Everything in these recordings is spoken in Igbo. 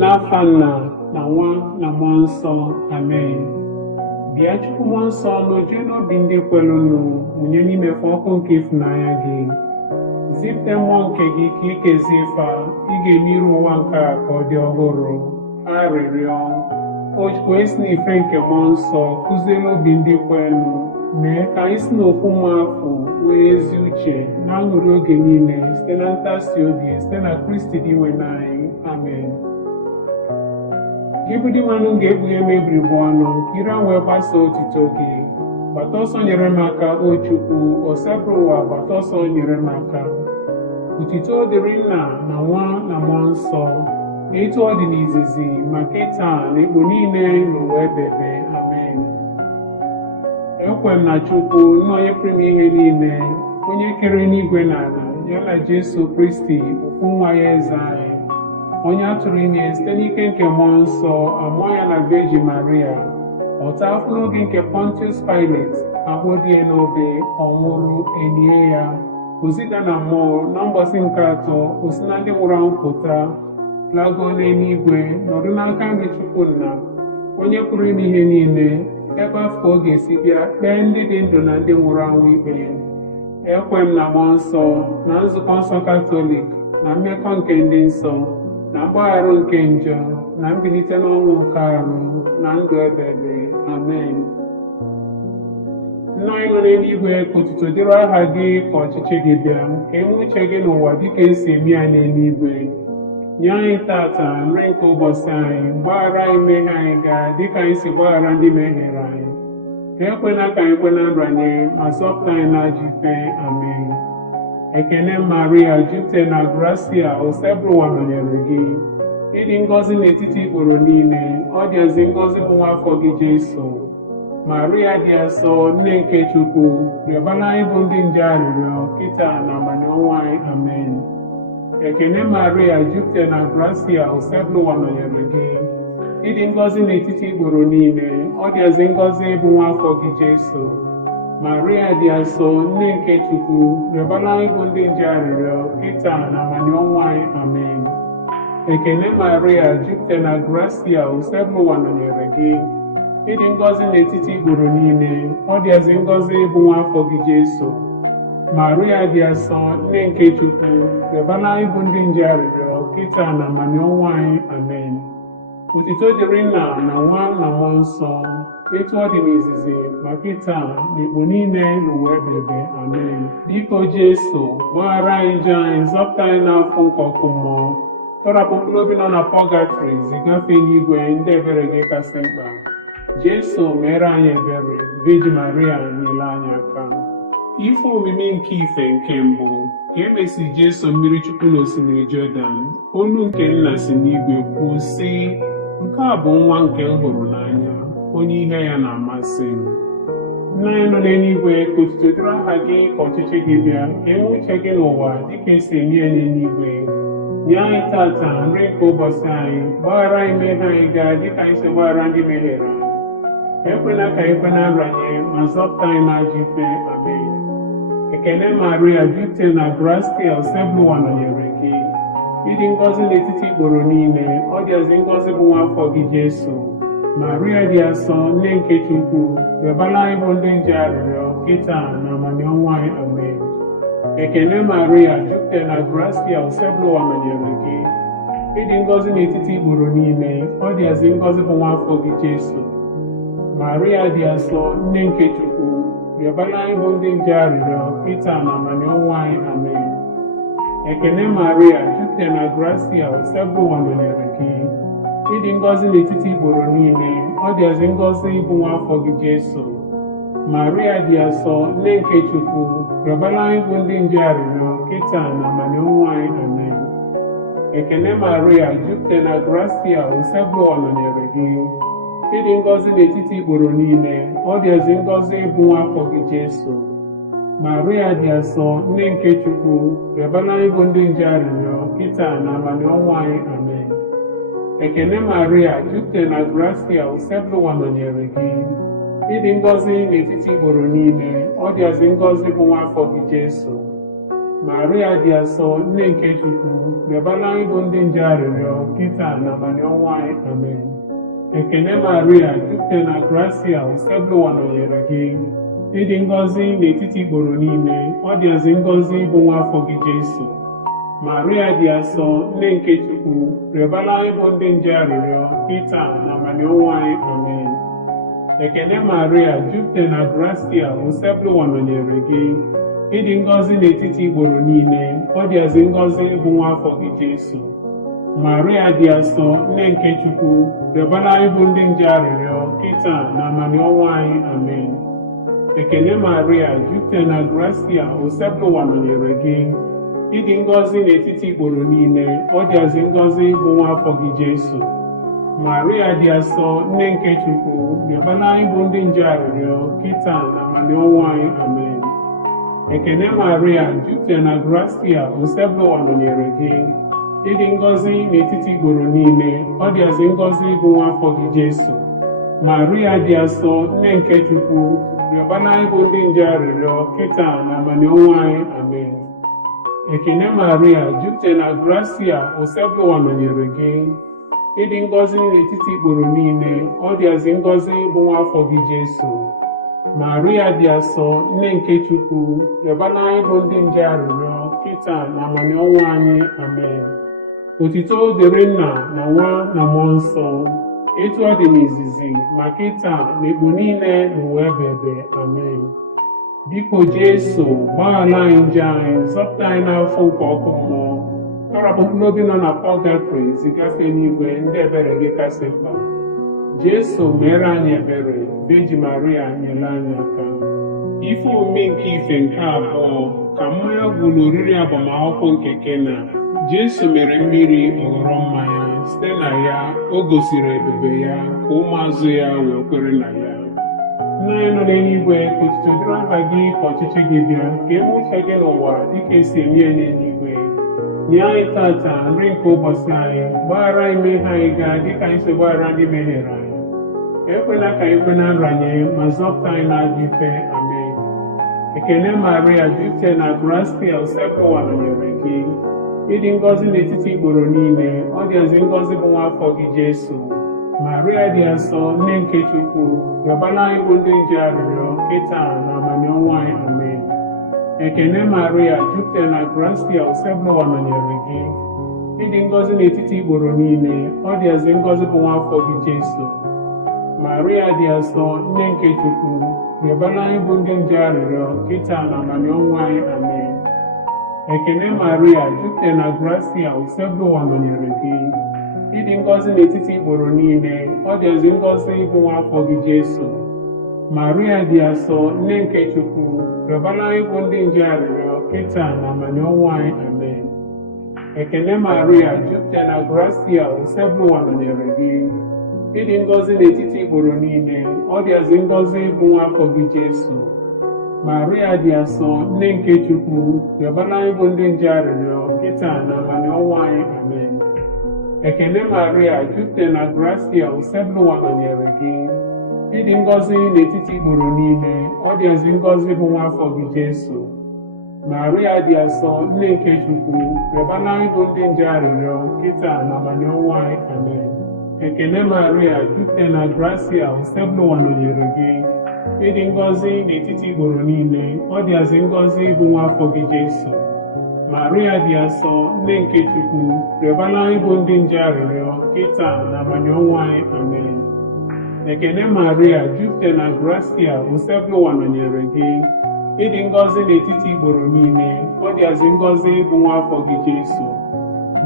N'afa Nna na Nwa na Mmụọ Nsọ, amen. Bịa Chukwu Mmụọ Nsọ n'oju n'obi ndị kwelụnụ, mụnye n'imefe ọkụ nke ịfụnanya gị. Zipụta mmụọ nke gị ka ikezie fa, ị ga-eme iru ụwa nke a ka ọ dị ọhụrụ. Arịrịọ o Chukwu esi n'ife nke Mmụọ Nsọ kụziere obi ndị kwelụ, mee ka anyị si n'okwu nwa afọ nwee ezi uche na aṅụrị oge niile site na ntasi obi site na Kristi dị nwe n'anyị, amen. Gị bụ di nwanụ ga-ekpughe mebiri bụ ọnụ ka ire wee gbasa otito gị. Gbata ọsọ nyere m aka, o Chukwu, o sepụrụ ụwa, gbata ọsọ nyere m aka. Otito dịrị Nna na Nwa na Mmụọ Nsọ, etu ọ dị n'izizi ma kịta na igbo niile n'ụwa ebebe, amen. Ekwe m na Chukwu, nna onye pụrụ ime ihe niile, onye kere n'igwe na ala, ya na Jesu Kristi ofu nwa ya eze anyị, onye atụrụ ime site n'ike nke Mmụọ Nsọ, amụọ ya na Virgin Maria, ọta afọ n'oge nke Pontius Pilate, ahụ dị ya n'obe, ọ nwụrụ, elie ya, ozida na mmụọ na mbọsị nke atọ, o si na ndị nwụrụ anwụ pụta, lago n'eluigwe, nọdụ n'aka nri Chukwu Nna, onye pụrụ ime ihe niile, ebe afọ ọ ga-esi bịa kpee ndị dị ndụ na ndị nwụrụ anwụ ikpe. Ekwe m na Mmụọ Nsọ, na nzukọ nsọ Katọlik, na mmekọ nke ndị nsọ, na mgbaghara nke njọ, na mbilite n'ọnwụ nke arụ, na ndụ ebebe, amen. Nna anyị nọ n'eluigwe, ka otuto dịrị aha gị, ka ọchịchị gị bịa, ka enwe uche gị n'ụwa dịka esi eme ya n'eluigwe. Nye anyị tata nri nke ụbọchị anyị, gbaghara anyị mmehie anyị gaa dịka anyị si gbaghara ndị mehiere anyị. Ekwela ka anyị kwe na nranye, ma zọpụta anyị n'ajọ ife, amen. Ekene Maria, jupụtara na gracia, osebụrụ ụwa nọnyere gị. Ịdị ngọzi n'etiti ikporo niile, ọ dịazị ngọzi bụ nwa afọ gị Jesu. Maria dị asọ, nne nke Chukwu, rịọbara anyị bụ ndị nje arịrịọ, kịta na abalị ọnwa anyị, amen. Ekene Maria, jupụtara na gracia, osebụrụ ụwa nọnyere gị. Ịdị ngọzi n'etiti ikporo niile, ọ dịazị ngọzi bụ nwa afọ gị Jesu. Maria dị asọ, nne nke Chukwu, rịọbara anyị bụ ndị nje arịrịọ, kịta na abalị ọnwa anyị, amen. Ekene Maria, jupụtara na gracia, osebụrụ ụwa nọnyere gị. Ịdị ngọzi n'etiti ikporo niile, ọ dịazị ngọzi bụ nwa afọ gị Jesu. Maria dị asọ, nne nke Chukwu, rịọbara anyị bụ ndị nje arịrịọ, kịta na abalị ọnwa anyị, amen. Otito dịrị Nna na Nwa na Mmụọ Nsọ, etu ọ dị n'izizi ma kịta na igbo niile n'ụwa ebebe, amen. Biko Jesu, gbaghara anyị njọ anyị, zọpụta anyị n'afọ nke ọkụ mmụọ, tọrapụ mkpụrụ obi nọ na pọgatrị, zigafe n'igwe ndị ebere gị kasị mkpa. Jesu, mere anyị ebere. Virgin Maria, nyere anyị aka. Ife omimi nke ife nke mbụ, ka emesi Jesu mmiri Chukwu n'osimiri Jọdan, olu nke Nna si n'igwe kwuo sị, nke a bụ nwa nke m hụrụ n'anya, onye ihe ya na-amasị m. Nna anyị nọ n'eluigwe, ka otuto dịrị aha gị, ka ọchịchị gị bịa, ka enwe uche gị n'ụwa dịka esi eme ya n'eluigwe. Nye anyị tata nri nke ụbọchị anyị, gbaghara anyị mmehie anyị gaa dịka anyị si gbaghara ndị mehiere anyị. Ekwela ka anyị kwe na nranye, ma zọpụta anyị n'ajọ ife, amen. Ekene Maria, jupụtara na gracia, osebụrụ ụwa nọnyere gị. Ịdị ngọzi n'etiti ikporo niile, ọ dịazị ngọzi bụ nwa afọ gị Jesu. Maria dị asọ, nne nke Chukwu, rịọbara anyị bụ ndị nje arịrịọ, kịta na abalị ọnwa anyị, amen. Ekene Maria, jupụtara na gracia, osebụrụ ụwa nọnyere gị. Ịdị ngọzi n'etiti ikporo niile, ọ dịazị ngọzi bụ nwa afọ gị Jesu. Maria dị asọ, nne nke Chukwu, rịọbara anyị bụ ndị nje arịrịọ, kịta na abalị ọnwa anyị, amen. Ekene Maria, jupụtara na gracia, osebụrụ ụwa nọnyere gị. Ịdị ngọzi n'etiti ikporo niile, ọ dịazị ngọzi bụ nwa afọ gị Jesu. Maria dị asọ, nne nke Chukwu, rịọbara anyị bụ ndị nje arịrịọ, kịta na abalị ọnwa anyị, amen. Ekene Maria, jupụtara na gracia, osebụrụ ụwa nọnyere gị. Ịdị ngọzi n'etiti ikporo niile, ọ dịazị ngọzi bụ nwa afọ gị Jesu. Maria dị asọ, nne nke Chukwu, rịọbara anyị bụ ndị nje arịrịọ, kịta na abalị ọnwa anyị, amen. Ekene Maria, jupụtara na gracia, osebụrụ ụwa nọnyere gị. Ịdị ngọzi n'etiti ikporo niile, ọ dịazị ngọzi bụ nwa afọ gị Jesu. Maria dị asọ, nne nke Chukwu, rịọbara anyị bụ ndị nje arịrịọ kịta na abalị ọnwụ anyị. Amen. Ekene Maria, jupụtara na gracia, usebụ ụwa nọnyere gị. Ịdị ngọzi n'etiti igboro niile, ọ dịazị ngọzi bụ nwa afọ gị Jesu. Maria dị asọ, nne nke Chukwu, rịọbara anyị bụ ndị nje arịrịọ kịta na abalị ọnwụ anyị. Amen. Ekene Maria, jupụtara na gracia, usebụ ụwa nọnyere gị. Ịdị ngọzi n'etiti igboro niile, ọ dịazị ngọzi bụ nwa afọ gị Jesu. Maria dị asọ, nne nke Chukwu, rịọbara anyị bụ ndị nje arịrịọ kịta na abalị ọnwụ anyị. Amen. Ekene Maria, jupụtara na gracia, usebụ ụwa nọnyere gị. Ịdị ngọzi n'etiti igboro niile, ọ dịazị ngọzi bụ nwa afọ gị Jesu. Maria dị asọ, nne nke Chukwu, rịọbara anyị bụ ndị nje arịrịọ kịta na abalị ọnwụ anyị. Amen. Ekene Maria, jupụtara na gracia, usebụ ụwa nọnyere gị. Ịdị ngọzi n'etiti igboro niile, ọ dịazị ngọzi bụ nwa afọ gị Jesu. Maria dị asọ, nne nke Chukwu, rịọbara anyị bụ ndị nje arịrịọ kịta na abalị ọnwụ anyị. Amen. Ekene Maria, jupụtara na gracia, usebụ ụwa nọnyere gị. Ịdị ngọzi n'etiti igboro niile, ọ dịazị ngọzi bụ nwa afọ gị Jesu. Maria dị asọ, nne nke Chukwu, rịọbara anyị bụ ndị nje arịrịọ kịta na abalị ọnwụ anyị. Amen. Otito dịrị Nna na Nwa na Mmụọ Nsọ, etu ọ dị n'izizi ma kịta na ekpo niile n'ụwa ebebe. Amen. Biko Jesu, gbaghara anyị njọ anyị, zọpụta anyị n'afọ nke ọkụ mmụọ, tọrapụ mkpụrụ obi nọ na pọgatrị zigafe n'igwe ndị ebere gị kasị mkpa. Jesu, meere anyị ebere. Veji Maria, nyere anyị aka. Ife omume nke ife nke abụọ, ka mmanya gwụrụ oriri agbamakwụkwọ nke Kena. Jesu mere mmiri ọghọrọ mmanya, site na ya o gosiri ebube ya ka ụmụazụ ya wee kwere na ya. Nna anyị nọ n'eluigwe, ka otuto dịrị aha gị, ka ọchịchị gị bịa, ka eme uche gị n'ụwa dịka esi eme ya n'eluigwe. Nye anyị tata nri nke ụbọchị anyị, gbaghara anyị mmehie anyị gaa dịka anyị si gbaghara ndị mehiere anyị. Ekwela ka anyị kwe na nranye, ma zọpụta anyị n'ajọ ife. Amen. Ekene Maria, jupụtara na gracia, usebụ ụwa nọnyere gị. Ịdị ngọzi n'etiti igboro niile, ọ dịazị ngọzi bụ nwa afọ gị Jesu. Maria dị asọ, nne nke Chukwu, rịọbara anyị bụ ndị nje arịrịọ kịta na abalị ọnwụ anyị. Amen. Ekene Maria, jupụtara na gracia, usebụ ụwa nọnyere gị. Ịdị ngọzi n'etiti igboro niile, ọ dịazị ngọzi bụ nwa afọ gị Jesu. Maria dị asọ, nne nke Chukwu, rịọbara anyị bụ ndị nje arịrịọ kịta na abalị ọnwụ anyị. Amen. Ekene Maria, jupụtara na gracia, usebụ ụwa nọnyere gị. Ịdị ngọzi n'etiti igboro niile, ọ dịazị ngọzi bụ nwa afọ gị Jesu. Maria dị asọ, nne nke Chukwu, rịọbara anyị bụ ndị nje arịrịọ kịta na abalị ọnwụ anyị. Amen. Ekene Maria, jupụtara na gracia, usebụ ụwa nọnyere gị. Ịdị ngọzi n'etiti igboro niile, ọ dịazị ngọzi bụ nwa afọ gị Jesu. Maria dị asọ, nne nke Chukwu, rịọbara anyị bụ ndị nje arịrịọ kịta na abalị ọnwụ anyị. Amen. Ekene Maria, jupụtara na gracia, usebụ ụwa nọnyere gị. Ịdị ngọzi n'etiti igboro niile, ọ dịazị ngọzi bụ nwa afọ gị Jesu. Maria dị asọ, nne nke Chukwu, rịọbara anyị bụ ndị nje arịrịọ kịta na abalị ọnwụ anyị. Amen. Ekene Maria, jupụtara na gracia, usebụ ụwa nọnyere gị. Ịdị ngọzi n'etiti igboro niile, ọ dịazị ngọzi bụ nwa afọ gị Jesu. Maria dị asọ, nne nke Chukwu, rịọbara anyị bụ ndị nje arịrịọ kịta na abalị ọnwụ anyị. Amen. Ekene Maria, jupụtara na gracia, usebụ ụwa nọnyere gị. Ịdị ngọzi n'etiti igboro niile, ọ dịazị ngọzi bụ nwa afọ gị Jesu.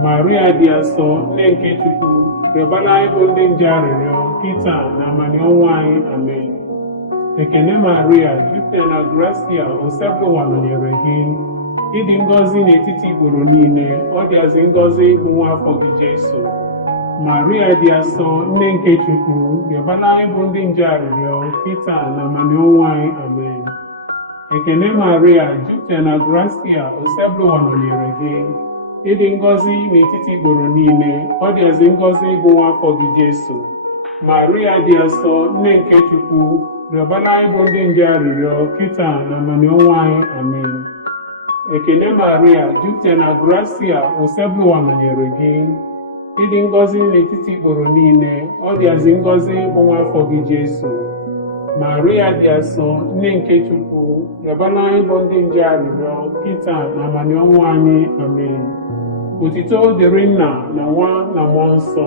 Maria dị asọ, nne nke Chukwu, rịọbara anyị bụ ndị nje arịrịọ kịta na abalị ọnwụ anyị. Amen. Ekene Maria, jupụtara na gracia, usebụ ụwa nọnyere gị. Ịdị ngọzi n'etiti igboro niile, ọ dịazị ngọzi bụ nwa afọ gị Jesu. Maria dị asọ, nne nke Chukwu, rịọbara anyị bụ ndị nje arịrịọ kịta na abalị ọnwụ anyị. Amen. Ekene Maria, jupụtara na gracia, usebụ ụwa nọnyere gị. Ịdị ngọzi n'etiti igboro niile, ọ dịazị ngọzi bụ nwa afọ gị Jesu. Maria dị asọ, nne nke Chukwu, rịọbara anyị bụ ndị nje arịrịọ kịta na abalị ọnwụ anyị. Amen. Ekele Maria, jupụtara na gracia, ụsebụwa nọnyere gị. Ịdị ngọzi n'etiti ikporo niile, ọ dịazị ngọzi bụ nwa afọ gị Jesu. Maria dị asọ, nne nke Chukwu, rịọbara anyị bụ ndị nje arịrịọ, kịta na abalị ọnwụ anyị. Amen. Otito dịrị Nna na Nwa na Mmụọ Nsọ,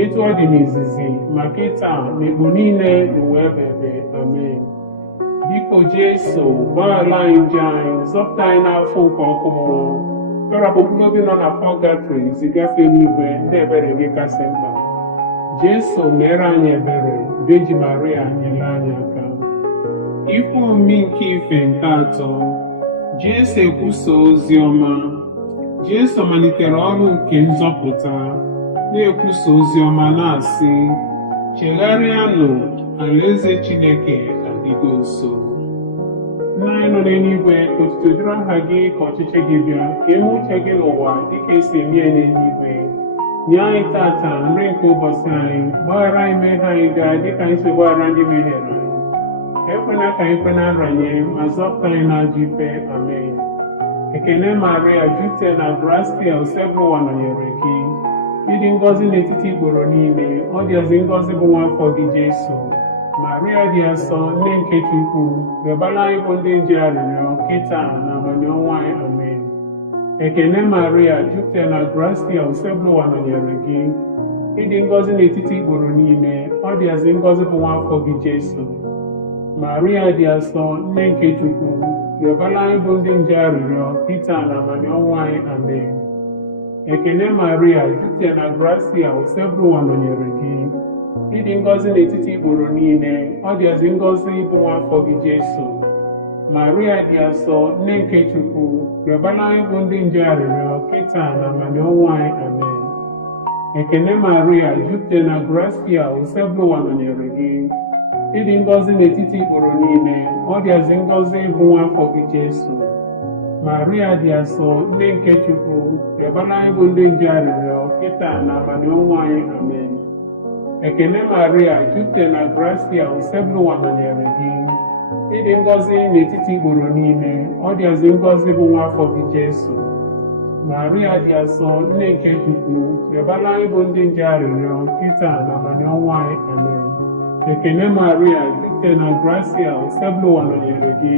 etu ọ dị n'izizi, ma kịta na ekpo niile n'ụwa ebebe. Amen. Biko Jesu, gbaghara anyị njọ anyị, zọpụta anyị n'afọ nke ọkụ mmụọ, kpọrọpụ mkpụrụ obi nọ na pọgatrị zigafe n'igwe ndị ebere gị kasị mkpa. Jesu, mere anyị ebere. Veji Maria, nyere anyị aka. Ife omimi nke ife nke atọ, Jesu ekwusa ozi ọma. Jesu malitere ọrụ nke nzọpụta, na-ekwusa ozi ọma na-asị, chegharịanụ, alaeze Chineke adịgo nso. Nna anyị nọ n'eluigwe, ka otuto dịrị aha gị, ka ọchịchị gị bịa, ka eme uche gị n'ụwa dịka esi eme ya n'eluigwe. Nye anyị tata nri nke ụbọchị anyị, gbaghara anyị mmehie anyị gaa dịka anyị si gbaghara ndị mehiere anyị. Ekwela ka anyị kwe na nranye, ma zọpụta anyị n'ajọ ife. Amen. Ekele Maria, jupụtara na gracia, ụsebụwa nọnyere gị. Ịdị ngọzi n'etiti ikporo niile, ọ dịazị ngọzi bụ nwa afọ gị Jesu. Maria dị asọ, nne nke Chukwu, rịọbara anyị bụ ndị nje arịrịọ, kịta na abalị ọnwụ anyị. Amen. Ekele Maria, jupụtara na gracia, ụsebụwa nọnyere gị. Ịdị ngọzi n'etiti ikporo niile, ọ dịazị ngọzi bụ nwa afọ gị Jesu. Maria dị asọ, nne nke Chukwu, rịọbara anyị bụ ndị nje arịrịọ, kịta na abalị ọnwụ anyị. Amen. Ekele Maria, jupụtara na gracia, ụsebụwa nọnyere gị. Ịdị ngọzi n'etiti ikporo niile, ọ dịazị ngọzi bụ nwa afọ gị Jesu. Maria dị asọ, nne nke Chukwu, rịọbara anyị bụ ndị nje arịrịọ, kịta na abalị ọnwụ anyị. Amen. Ekele Maria, jupụtara na gracia, ụsebụwa nọnyere gị. Ịdị ngọzi n'etiti ikporo niile, ọ dịazị ngọzi bụ nwa afọ gị Jesu. Maria dị asọ, nne nke Chukwu, rịọbara anyị bụ ndị nje arịrịọ, kịta na abalị ọnwụ anyị. Amen. Ekele Maria, jupụtara na gracia, ụsebụwa nọnyere gị. Ịdị ngọzi n'etiti ikporo niile, ọ dịazị ngọzi bụ nwa afọ gị Jesu. Maria dị asọ, nne nke Chukwu, rịọbara anyị bụ ndị nje arịrịọ, kịta na abalị ọnwụ anyị. Amen. Ekele Maria, jupụtara na gracia, ụsebụwa nọnyere gị.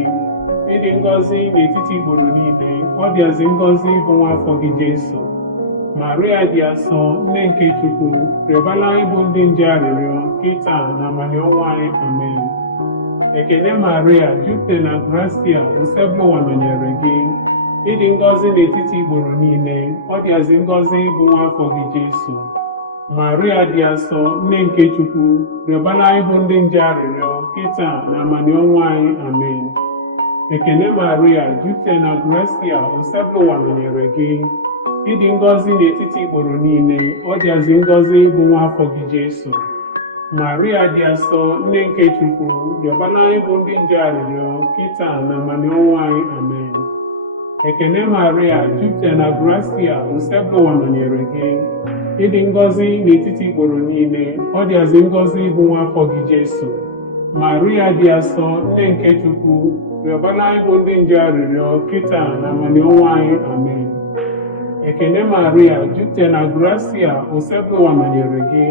Ịdị ngọzi n'etiti ikporo niile, ọ dịazị ngọzi bụ nwa afọ gị Jesu. Maria dị asọ, nne nke Chukwu, rịọbara anyị bụ ndị nje arịrịọ, kịta na abalị ọnwụ anyị. Amen. Ekele Maria, jupụtara na gracia, ụsebụwa nọnyere gị. Ịdị ngọzi n'etiti ikporo niile, ọ dịazị ngọzi bụ nwa afọ gị Jesu. Maria dị asọ, nne nke Chukwu, rịọbara anyị bụ ndị nje arịrịọ, kịta na abalị ọnwụ anyị. Amen. Ekele Maria, jupụtara na gracia, ụsebụwa nọnyere gị. Ịdị ngọzi n'etiti ikporo niile, ọ dịazị ngọzi bụ nwa afọ gị Jesu. Maria dị asọ, nne nke Chukwu, rịọbara anyị bụ ndị nje arịrịọ, kịta na abalị ọnwụ anyị. Amen. Ekele Maria, jupụtara na gracia, ụsebụwa nọnyere gị. Ịdị ngọzi n'etiti ikporo niile, ọ dịazị ngọzi bụ nwa afọ gị Jesu. Maria dị asọ, nne nke Chukwu, rịọbara anyị bụ ndị nje arịrịọ, kịta na abalị ọnwụ anyị. Amen. Ekele Maria, jupụtara na gracia, ụsebụwa nọnyere gị.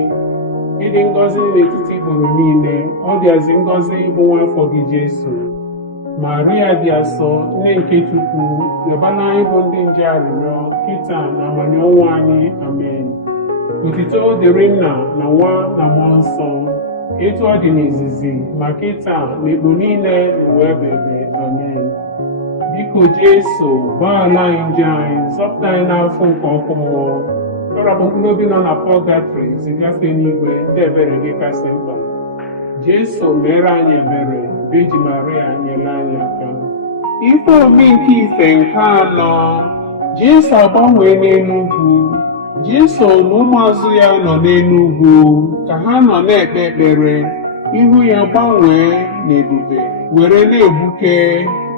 Ịdị ngọzi n'etiti ikporo niile, ọ dịazị ngọzi bụ nwa afọ gị Jesu. Maria dị asọ, nne nke Chukwu, rịọbara anyị bụ ndị nje arịrịọ, kịta na abalị ọnwụ anyị. Amen. Otito dịrị Nna na Nwa na Mmụọ Nsọ, etu ọ dị n'izizi, ma kịta na ekpo niile n'ụwa ebebe. Amen. Biko Jesu, gbaghara anyị njọ anyị, zọpụta anyị n'afọ nke ọkụ mmụọ, kpọrọpụ mkpụrụ obi nọ na pọgatrị zigafe n'igwe ndị ebere gị kasị mkpa. Jesu, mere anyị ebere. Veji Maria, nyere anyị aka. Ife omimi nke ife nke anọ, Jesu agbanwee n'elu ugwu. Jesu na ụmụazụ ya nọ n'elu ugwu ka ha nọ na-ekpe ekpere, ihu ya gbanwee n'ebube, were na-egbuke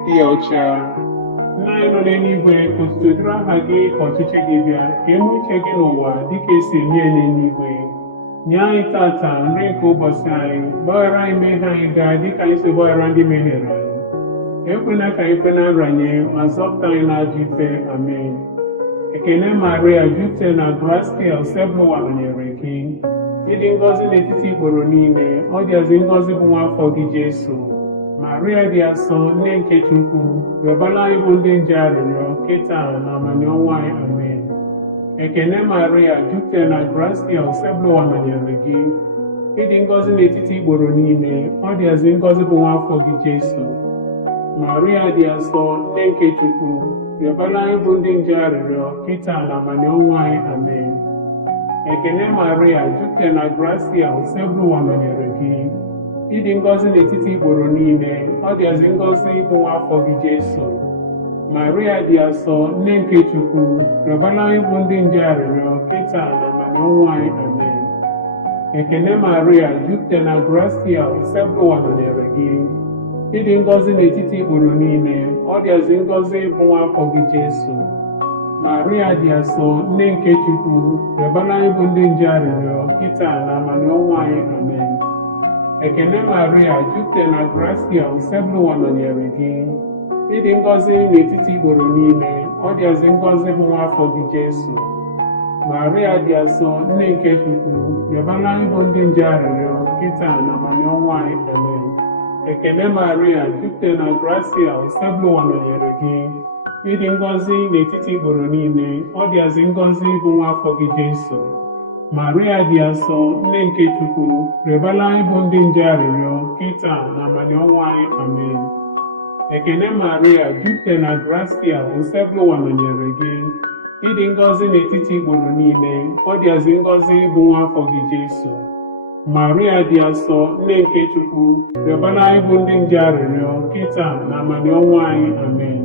dị ọcha. Nna anyị nọ n'eluigwe, ka otuto dịrị aha gị, ka ọchịchị gị bịa, ka eme uche gị n'ụwa dịka esi eme ya n'eluigwe. Nye anyị tata nri nke ụbọchị anyị, gbaghara anyị mmehie anyị gaa dịka anyị si gbaghara ndị mehiere anyị. ekwela ka ikpe na nranye ma zọpụta anyị n'ajọ ife. Amen. Ekene Maria, jupụtara na gracia, Osebụwa nọnyere gị. Ịdị ngọzi n'etiti igboro niile, ọ dịazị ngọzi bụ nwa afọ gị Jesu. Maria dị asọ, nne nke Chukwu, rịọbara anyị bụ ndị nje arịrịọ kịta na amani ọnwa anyị. Amen. Ekene Maria, jupụtara na gracia, Osebụwa nọnyere gị. Ịdị ngọzi n'etiti igboro niile, ọ dịazị ngọzi bụ nwa afọ gị Jesu. Maria dị asọ, nne nke Chukwu, rịọbara anyị bụ ndị nje arịrịọ kịta na amani ọnwa anyị. Amen. Ekene Maria, jupụtara na gracia, Osebụwa nọnyere gị. Ịdị ngọzi n'etiti igboro niile, ọ dịazị ngọzi bụ nwa afọ gị Jesu. Maria dị asọ, nne nke Chukwu, rịọbara anyị bụ ndị nje arịrịọ kịta na amani ọnwa anyị. Amen. Ekene Maria, jupụtara na gracia, Osebụwa nọnyere gị. Ịdị ngọzi n'etiti igboro niile, ọ dịazị ngọzi bụ nwa afọ gị Jesu. Maria dị asọ, nne nke Chukwu, rịọbara anyị bụ ndị nje arịrịọ kịta na amani ọnwa anyị. Amen. Ekene Maria, jupụtara na gracia, Osebụwa nọnyere gị. Ịdị ngọzi n'etiti igboro niile, ọ dịazị ngọzi bụ nwa afọ gị Jesu. Maria dị asọ, nne nke Chukwu, rịọbara anyị bụ ndị nje arịrịọ kịta na amani ọnwa anyị. Amen. Ekene Maria, jupụtara na gracia, Osebụwa nọnyere gị. Ịdị ngọzi n'etiti igboro niile, ọ dịazị ngọzi bụ nwa afọ gị Jesu. Maria dị asọ, nne nke Chukwu, rịọbara anyị bụ ndị nje arịrịọ kịta na amani ọnwa anyị. Amen. Ekene Maria, jupụtara na gracia, Osebụwa nọnyere gị. Ịdị ngọzi n'etiti igboro niile, ọ dịazị ngọzi bụ nwa afọ gị Jesu. Maria dị asọ, nne nke Chukwu, rịọbara anyị bụ ndị nje arịrịọ kịta na amani ọnwa anyị. Amen.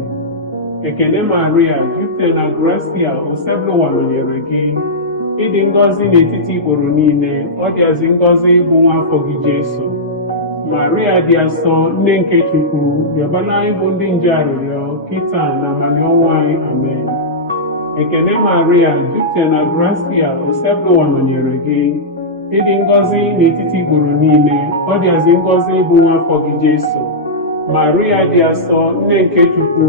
Ekene Maria, jupụtara na gracia, Osebụwa nọnyere gị. Ịdị ngọzi n'etiti igboro niile, ọ dịazị ngọzi bụ nwa afọ gị Jesu. Maria dị asọ, nne nke Chukwu, rịọbara anyị bụ ndị nje arịrịọ kịta na amani ọnwa anyị. Amen. Ekene Maria, jupụtara na gracia, Osebụwa nọnyere gị. Ịdị ngọzi n'etiti igboro niile, ọ dịazị ngọzi bụ nwa afọ gị Jesu. Maria dị asọ, nne nke Chukwu,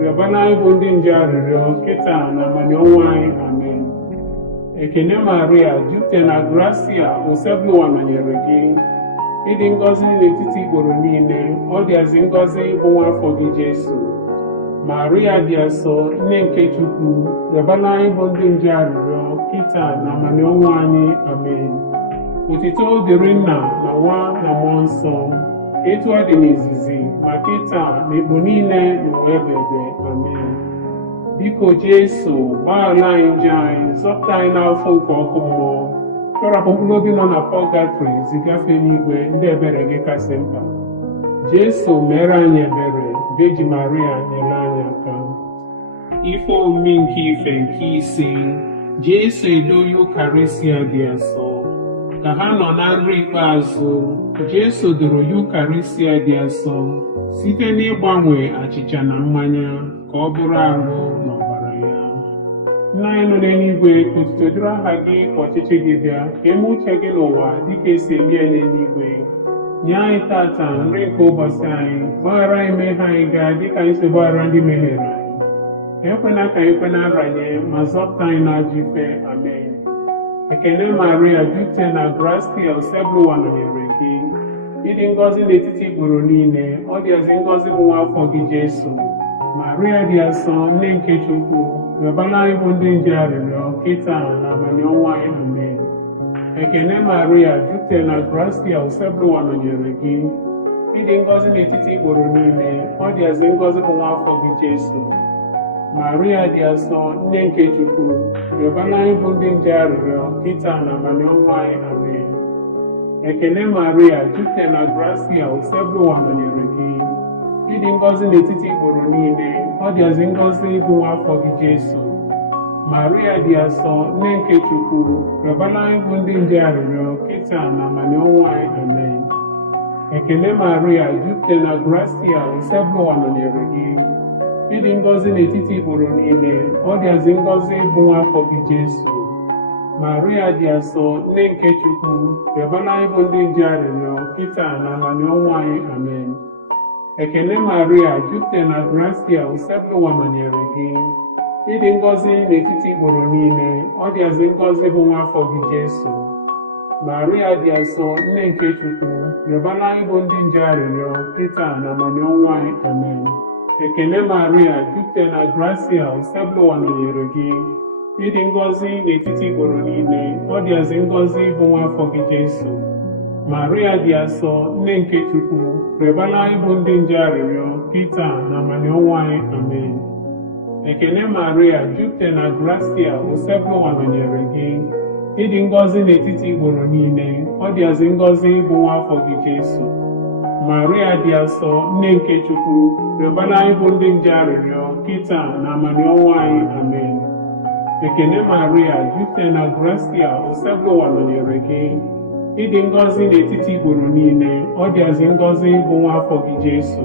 rịọbara anyị bụ ndị nje arịrịọ kịta na amani ọnwa anyị. Amen. Ekene Maria, jupụtara na gracia, Osebụwa nọnyere gị. Ịdị ngọzi n'etiti igboro niile, ọ dịazị ngọzi bụ nwa afọ gị Jesu. Maria dị asọ, nne nke Chukwu, rịọbara anyị bụ ndị nje arịrịọ kịta na amani ọnwa anyị. Amen. Otuto dịrị Nna na Nwa na Mmụọ Nsọ, etu ọ dị n'izizi ma kịta na igbo niile n'ụwa ebebe. Amen. Biko Jesu, gbaghara anyị njọ anyị, zọpụta anyị n'afọ nke ọkụ mmụọ, tọrapụ mkpụrụ obi nọ na pọgatrị, zigafe n'igwe ndị ebere gị kasị mkpa. Jesu, mere anyị ebere. Veji Maria, nyere anyị aka. Ife omimi nke ife nke ise, Jesu edo Yukarịstịa dị asọ. Ka ha nọ na nri ikpeazụ, Jesu doro Yukarịstịa dị asọ site n'ịgbanwe achịcha na mmanya ka ọ bụrụ ahụ na ọbara ya. Nna anyị nọ n'eluigwe, otuto dịrị aha gị, ka ọchịchị gị bịa, ka eme uche gị n'ụwa dịka esi eme ya n'eluigwe. Nye anyị tata nri nke ụbọchị anyị, gbaghara anyị mmehie anyị gaa dịka anyị si gbaghara ndị mehiere anyị. Ekwela ka anyị kwe na nranye, ma zọpụta anyị n'ajọ ife. Amen. Ekene Maria, jupụtara na gracia, Osebụwa nọnyere gị. Ịdị ngọzi n'etiti igboro niile, ọ dịazị ngọzi bụ nwa afọ gị Jesu. Maria dị asọ, nne nke Chukwu, rịọbara anyị bụ ndị nje arịrịọ kịta na amani ọnwa anyị. Amen. Ekene Maria, jupụtara na gracia, Osebụwa nọnyere gị. Ịdị ngọzi n'etiti igboro niile, ọ dịazị ngọzi bụ nwa afọ gị Jesu. Maria dị asọ, nne nke Chukwu, rịọbara anyị bụ ndị nje arịrịọ kịta na amani ọnwa anyị. Amen. Ekene Maria, jupụtara na gracia, Osebụwa nọnyere gị. Ịdị ngọzi n'etiti igboro niile, ọ dịazị ngọzi bụ nwa afọ gị Jesu. Maria dị asọ, nne nke Chukwu, rịọbara anyị bụ ndị nje arịrịọ kịta na amani ọnwa anyị. Amen. Ekene Maria, jupụtara na gracia, Osebụwa nọnyere gị. Ịdị ngọzi n'etiti igboro niile, ọ dịazị ngọzi bụ nwa afọ gị Jesu. Maria dị asọ, nne nke Chukwu, rịọbara anyị bụ ndị nje arịrịọ kịta na amani ọnwa anyị. Amen. Ekele Maria, jupụtara na gracia, usekpụrụ ụwa nọnyere gị. Ịdị ngọzi n'etiti igboro niile, ọ dịazị ngọzi bụ nwa afọ gị Jesu. Maria dị asọ, nne nke Chukwu, rịọbara anyị bụ ndị nje arịrịọ, kịta na amamihe ọnwụ anyị. Amen. Ekele Maria, jupụtara na gracia, usekpụrụ ụwa nọnyere gị. Ịdị ngọzi n'etiti igboro niile, ọ dịazị ngọzi bụ nwa afọ gị Jesu. Maria dị asọ, nne nke Chukwu, rịọbara anyị bụ ndị nje arịrịọ, kịta na amamihe ọnwụ anyị. Amen. Ekele Maria, jupụtara na gracia, usekpụrụ ụwa nọnyere gị. Ịdị ngọzi n'etiti igboro niile, ọ dịazị ngọzi bụ nwa afọ gị Jesu. Maria dị asọ, nne nke Chukwu, rịọbara anyị bụ ndị nje arịrịọ, kịta na amamihe ọnwụ anyị. Amen. Ekele Maria, jupụtara na gracia, usekpụrụ ụwa nọnyere gị. Ịdị ngọzi n'etiti igboro niile, ọ dịazị ngọzi bụ nwa afọ gị Jesu.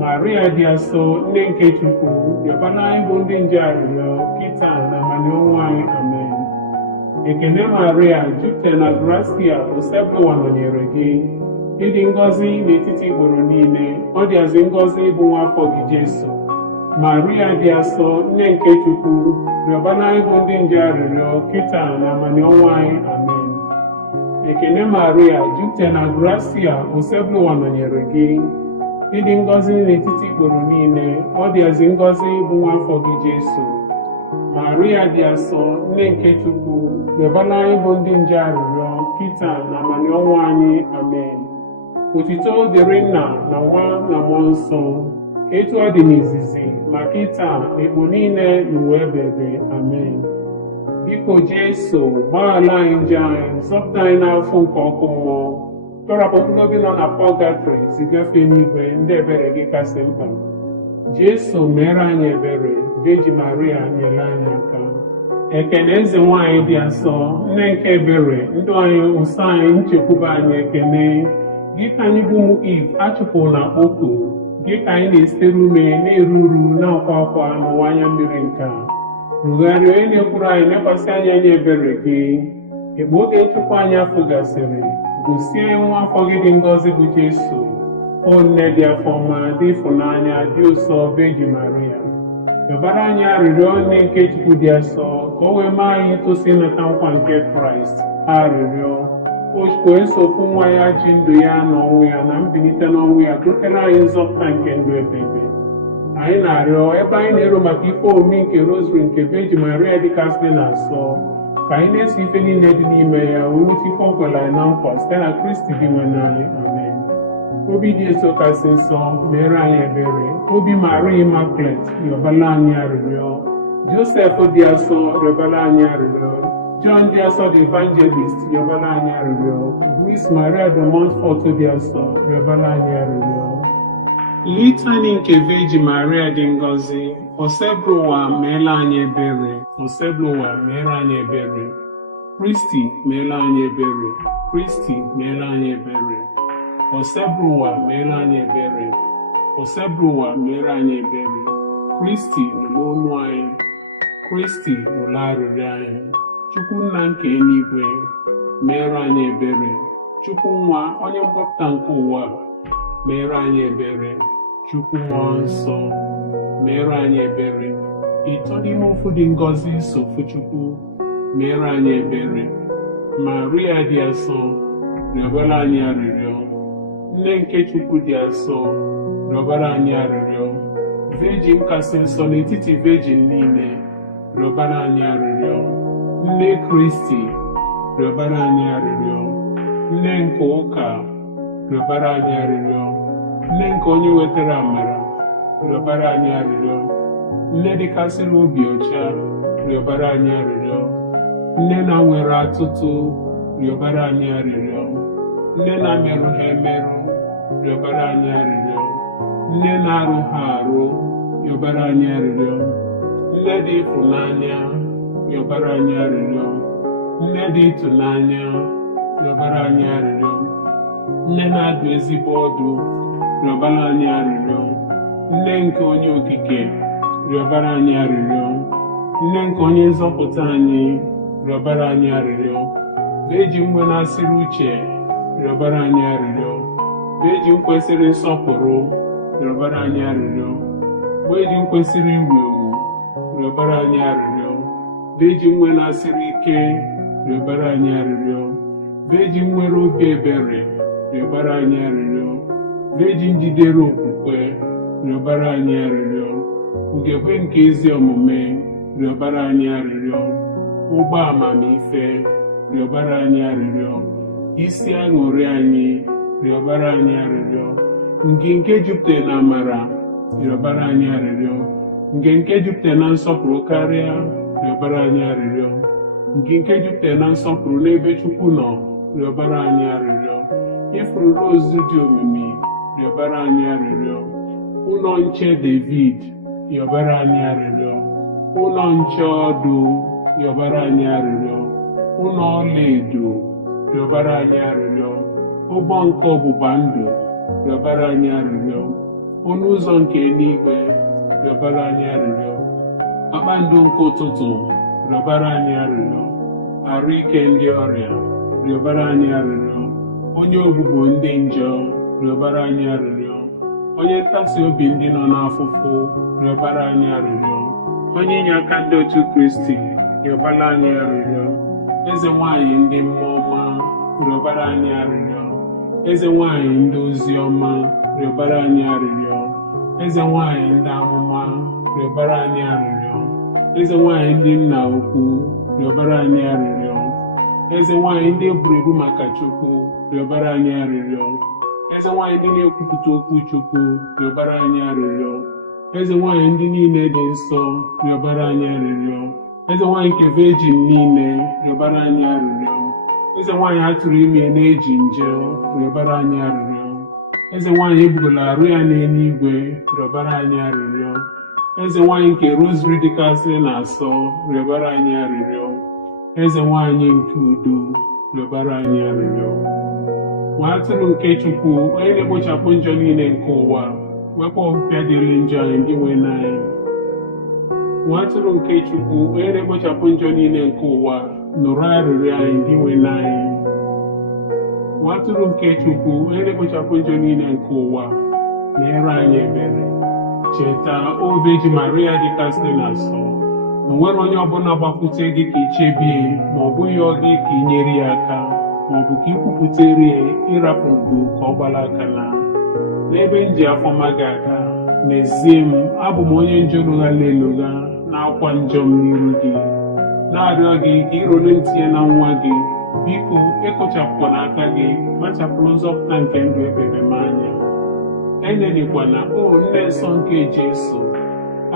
Maria dị asọ, nne nke Chukwu, rịọbara anyị bụ ndị nje arịrịọ, kịta na amamihe ọnwụ anyị. Amen. Ekele Maria, jupụtara na gracia, usekpụrụ ụwa nọnyere gị. Ịdị ngọzi n'etiti igboro niile, ọ dịazị ngọzi bụ nwa afọ gị Jesu. Maria dị asọ, nne nke Chukwu, rịọbara anyị bụ ndị nje arịrịọ, kịta na amamihe ọnwụ anyị. Amen. Ekele Maria, jupụtara na gracia, usekpụrụ ụwa nọnyere gị. Ịdị ngọzi n'etiti igboro niile, ọ dịazị ngọzi bụ nwa afọ gị Jesu. Maria dị asọ, nne nke Chukwu, rịọbara anyị bụ ndị nje arịrịọ, kịta na amamihe ọnwụ anyị. Amen. Otuto dịrị Nna na Nwa na Mmụọ Nsọ, etu ọ dị n'izizi, ma kịta ekpo niile n'ụwa ebebe. Amen. Biko Jesu, gbaghara anyị njọ anyị, zọpụta anyị n'afọ nke ọkụ mmụọ, tọrapụ mkpụrụ obi nọ na pọgatrị, zigafe n'igwe ndị ebere gị kasị mkpa. Jesu, mere anyị ebere. Virgin Maria, nyere anyị aka. Ekele eze nwanyị dị asọ, nne nke ebere, ndụ anyị, ụsọ anyị, nchekwube anyị. Ekele gị ka anyị bụ ụmụ Eve achụpụrụ na okwu, gị ka anyị na-esitere ume na-eru uru na-akwa akwa n'ụwa anya mmiri nke a. Rụgharị onye na-ekwuru anyị, mekwasị anya anyị ebere gị. Egbe oge nchụpụ anyị afọ gasịrị, gosi anyị nwa afọ gị dị ngọzi bụ Jesu. O nne dị afọ ọma, dị ịfụnanya, dị ụsọ, Virgin Maria, rịọbara anyị arịrịọ nne nke Chukwu dị asọ, ka o wee maa anyị itosi ịnata nkwa nke Kraịst. Arịrịọ o wee sokwu nwa ya ji ndụ ya na ọnwụ ya na mbilite n'ọnwụ ya, dotere anyị nzọpụta nke ndụ ebebe. Anyị na-arịọ ebe anyị na-ero maka ife omimi nke Rọzari nke Virgin Maria dịkasị na-asọ, ka anyị na-eso ife niile dị n'ime ya wee nweta ife ọ kwere anyị na nkwa site na Kristi dị nwe n'anyị. Amen. Obi dị eso kasị nsọ, mere anyị ebere. Obi Maria Immaculate, rịọbara anyị arịrịọ. Joseph dị asọ, rịọbara anyị arịrịọ. John dị asọ the Evangelist, rịọbara anyị arịrịọ. Louis Maria de Montfort dị asọ, rịọbara anyị arịrịọ. Litany nke Virgin Maria dị ngọzi, osebru ụwa meela anyị ebere. Osebru ụwa meela anyị ebere. Kristi meela anyị ebere. Kristi meela anyị ebere. Osebru ụwa meela anyị ebere. Osebru ụwa meela anyị ebere. Kristi nụrụ olu anyị. Kristi nụrụ arịrịọ anyị. Chukwu Nna nke eluigwe, meere anyị ebere. Chukwu Nwa, onye mkpọpụta nke ụwa, meere anyị ebere. Chukwu Mmụọ Nsọ, meere anyị ebere. Ịtọ n'ime ofu dị ngọzi sofu Chukwu, meere anyị ebere. Maria dị asọ, rịọbara anyị arịrịọ. Nne nke Chukwu dị asọ, rịọbara anyị arịrịọ. Virgin kasị nsọ n'etiti virgin niile, rịọbara anyị arịrịọ. Nne Kristi, rịọbara anyị arịrịọ. Nne nke ụka, rịọbara anyị arịrịọ. Nne nke onye wetara amara, rịọbara anyị arịrịọ. Nne dịkasịrị obi ọcha, rịọbara anyị arịrịọ. Nne na-nwere atụtụ, rịọbara anyị arịrịọ. Nne na-merụ ha emerụ, rịọbara anyị arịrịọ. Nne na-arụ ha arụ, rịọbara anyị arịrịọ. Nne dị ịfụnanya, rịọbara anyị arịrịọ. Nne dị ịtụnanya, rịọbara anyị arịrịọ. Nne na-adụ ezigbo ọdụ, rịọbara anyị arịrịọ. Nne nke onye okike, rịọbara anyị arịrịọ. Nne nke onye nzọpụta anyị, rịọbara anyị arịrịọ. Virgin nwe na-asịrị uche, rịọbara anyị arịrịọ. Virgin kwesịrị nsọpụrụ, rịọbara anyị arịrịọ. Mgbe eji m kwesịrị iwu ewu, rịọbara anyị arịrịọ. Mgbe eji m nwee na-asịrị ike, rịọbara anyị arịrịọ. Mgbe eji m nwere obi ebere, rịọbara anyị arịrịọ. Mgbe eji m jidere okwukwe, rịọbara anyị arịrịọ. Ugegbe nke ezi omume, rịọbara anyị arịrịọ. Ụgbọ amamife, rịọbara anyị arịrịọ. Isi aṅụrị anyị, rịọbara anyị arịrịọ. Nke jupụtara na amara, rịọbara anyị arịrịọ. Nke jupụtara na nsọpụrụ karịa, rịọbara anyị arịrịọ. Nke jupụtara na nsọpụrụ n'ebe Chukwu nọ, rịọbara anyị arịrịọ. Ifuru ozu dị omimi, rịọbara anyị arịrịọ. Ụlọ nche David, rịọbara anyị arịrịọ. Ụlọ nche ọdụ, rịọbara anyị arịrịọ. Ụlọ ọlaedo, rịọbara anyị arịrịọ. Ụgbọ nke ọgbụgba ndụ, rịọbara anyị arịrịọ. Ọnụ ụzọ nke eluigwe, rịọbara anyị arịrịọ. Kpakpando nke ụtụtụ, rịọbara anyị arịrịọ. Arụ ike ndị ọrịa, rịọbara anyị arịrịọ. Onye ogbugbo ndị njọ, rịọbara anyị arịrịọ. Onye ntasi obi ndị nọ n'afụfụ, rịọbara anyị arịrịọ. Onye inye aka ndị otu Kristi, rịọbara anyị arịrịọ. Eze nwanyị ndị mmụọ ọma, rịọbara anyị arịrịọ. Eze nwanyị ndị ozi ọma, rịọbara anyị arịrịọ. Eze nwanyị ndị amụma, rịọbara anyị arịrịọ. Eze nwanyị ndị nna ukwu, rịọbara anyị arịrịọ. Eze nwanyị ndị eburu ebu maka Chukwu, rịọbara anyị arịrịọ. Eze nwanyị ndị na-ekwupụta okwu Chukwu, rịọbara anyị arịrịọ. Eze nwanyị ndị niile dị nsọ, rịọbara anyị arịrịọ. Eze nwanyị nke vejin niile, rịọbara anyị arịrịọ. Eze nwanyị atụrụ ime na-eji nje, rịọbara anyị arịrịọ. Eze nwanyị ebugola arụ ya n'eluigwe, rịọbara anyị arịrịọ. Eze nwanyị nke Rọzari dịkasịrị na-asọ, rịọbara anyị arịrịọ. Eze nwanyị nke udo, rịọbara anyị arịrịọ. Nwa atụrụ nke Chukwu, onye na-egbochapụ njọ niile nke ụwa, wepụ ọbịbịa dịrị njọ anyị ndị nwe n'anyị. Nwa atụrụ nke Chukwu, onye na-egbochapụ njọ niile nke ụwa, nụrụ arịrịọ anyị ndị nwe n'anyị. Nwa atụrụ nke Chukwu, onye na-egbochapụ njọ niile nke ụwa, meere anyị ebere. Cheta, o Virgin Maria dịkasịrị na-asọ, na nwere onye ọbụla gbakwute gị ka ichebie, ma ọ bụghị ọ gị ka inyere ya aka, ma ọ bụ ka ikwupụtere ya ịrapụ ugo ka ọ gbara aka n'ebe m ji afọma gị aka. N'ezie m, abụ m onye njọ lụghala elugha na-akwa njọ m n'iru gị, na-arịọ gị ka ịrụrụ ntị ya na nwa gị. Biko ekpochapụkwa n'aka gị, kpachapụrụ nzọpụta nke ndụ ekpere m anya. Enyelikwana, o nne nsọ nke Jesu,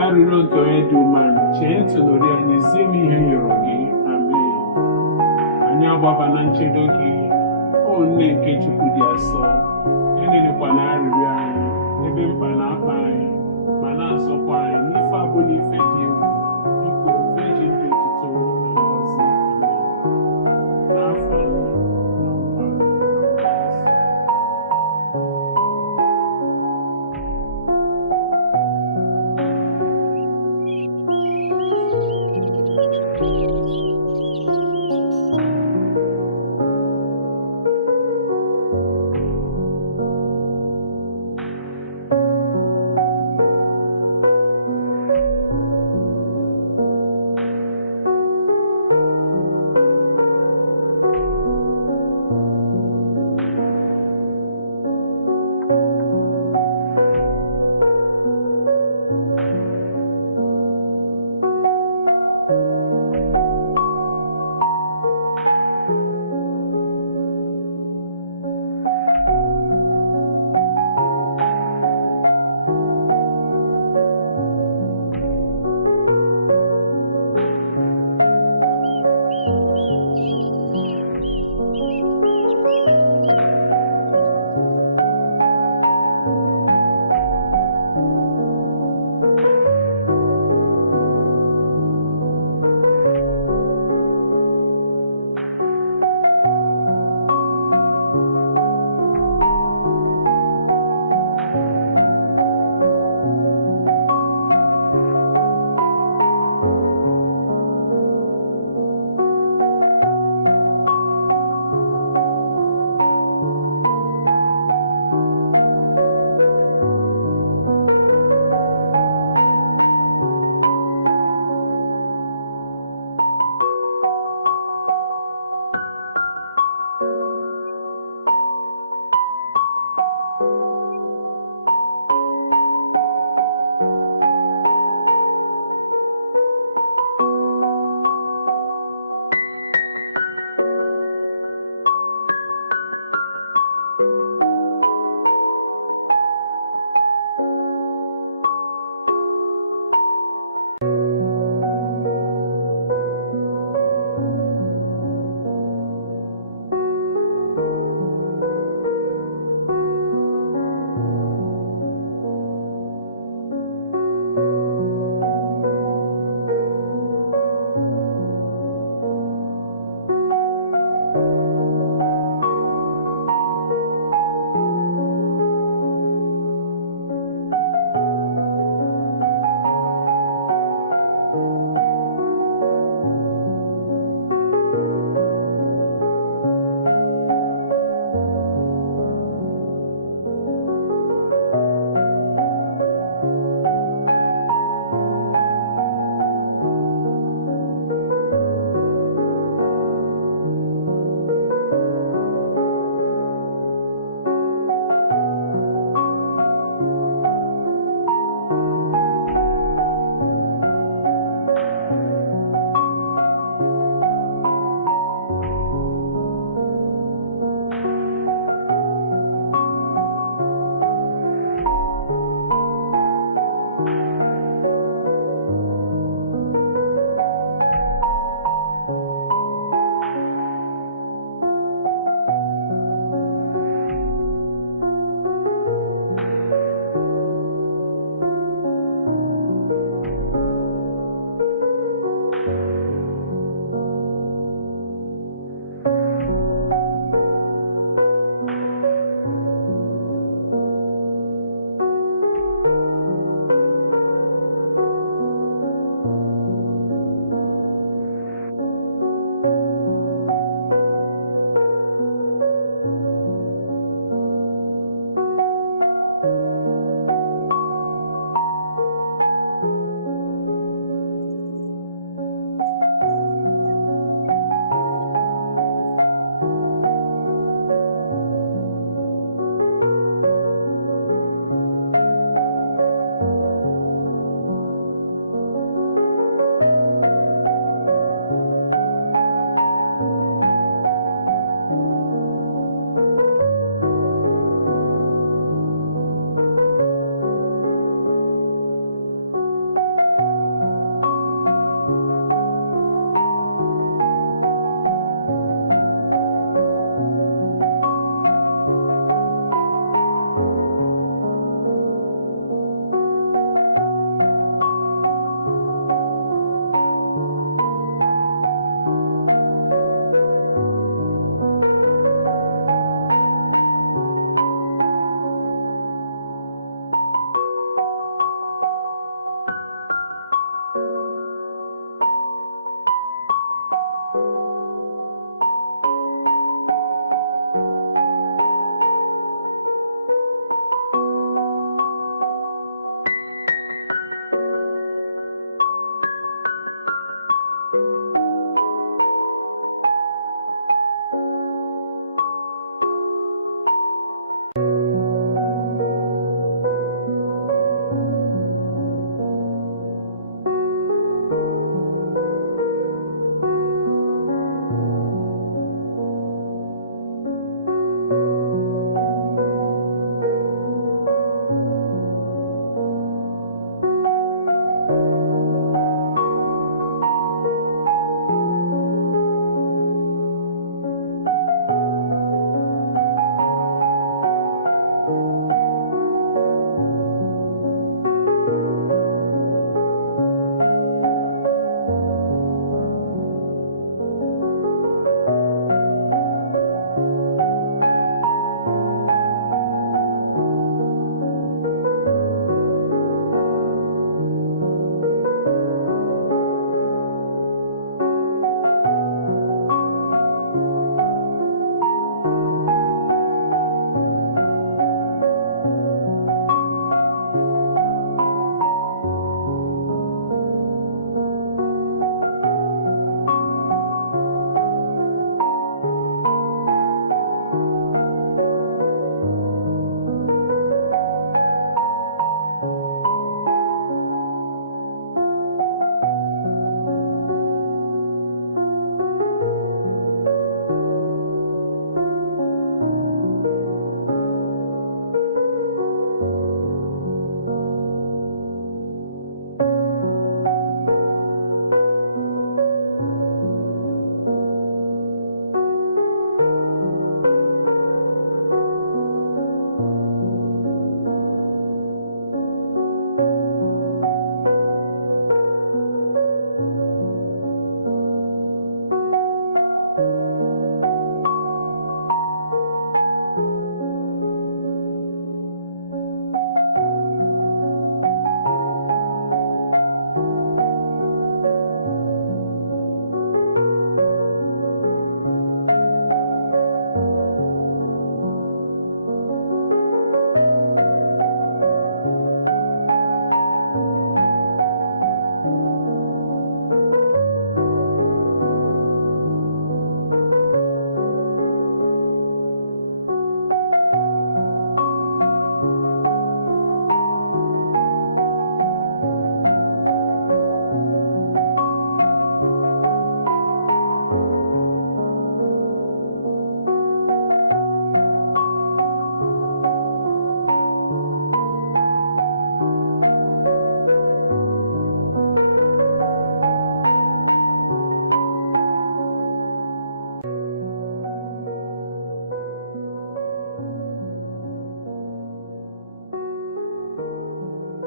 arịrịọ nke onye dị umeala, chee ntị n'olu ya, n'ezie m ihe nyụrụ gị. Amen. Anyị agbaba na nchedo gị, o nne nke Chukwu dị asọ.